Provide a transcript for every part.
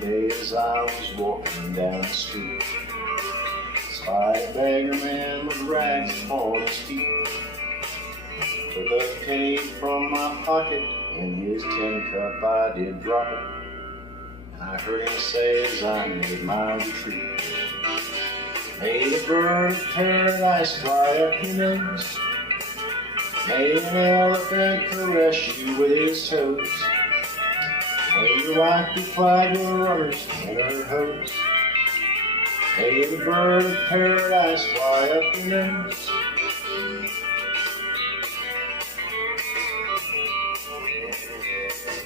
day as I was walking down the street, spied a beggar man with rags upon his feet. Took a penny from my pocket, in his tin cup I did drop it, and I heard him say as I made my retreat, may the bird of paradise fly up your nose, may an elephant caress you with his toes, may your wife be flagged with runners in her hose, may the bird of paradise fly up your nose.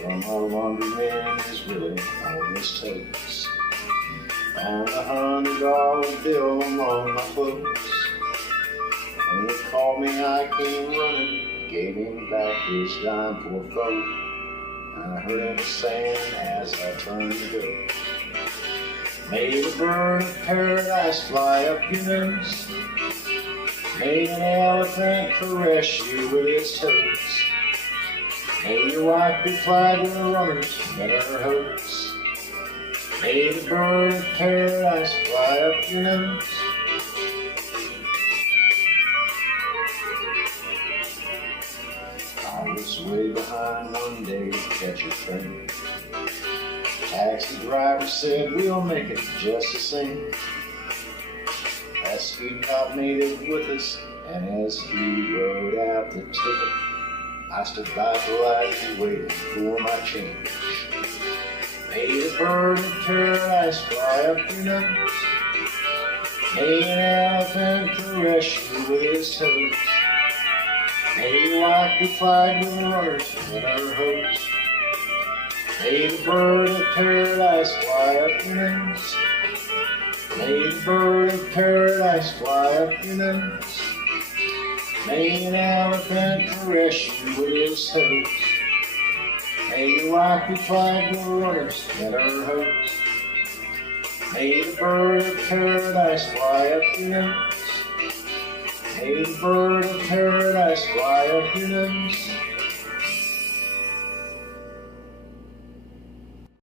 From a laundryman is really on his toes, found $100 bill among my clothes. When he called me, I came running, gave him back his dime for a phone. I heard him saying as I turned to go, may the bird of paradise fly up your nose, may an elephant caress you with his toes, may your wife be flagged with runners in her hose, may the bird of paradise fly up your nose. I was way behind one day to catch a train. Taxi driver said we'll make it just the same. That speed cop made it with us, and as he wrote out the ticket, I stood by politely waiting for my change. May the bird of paradise fly up your nose, may an elephant caress you with his toes, may your wife be flagged with runners in her hose, may the bird of paradise fly up your nose, may the bird of paradise fly up your nose, may an elephant caress you with his toes, may your wife be flagged with runners in her hose, may the bird of paradise fly up your nose, may the bird of paradise fly up your nose.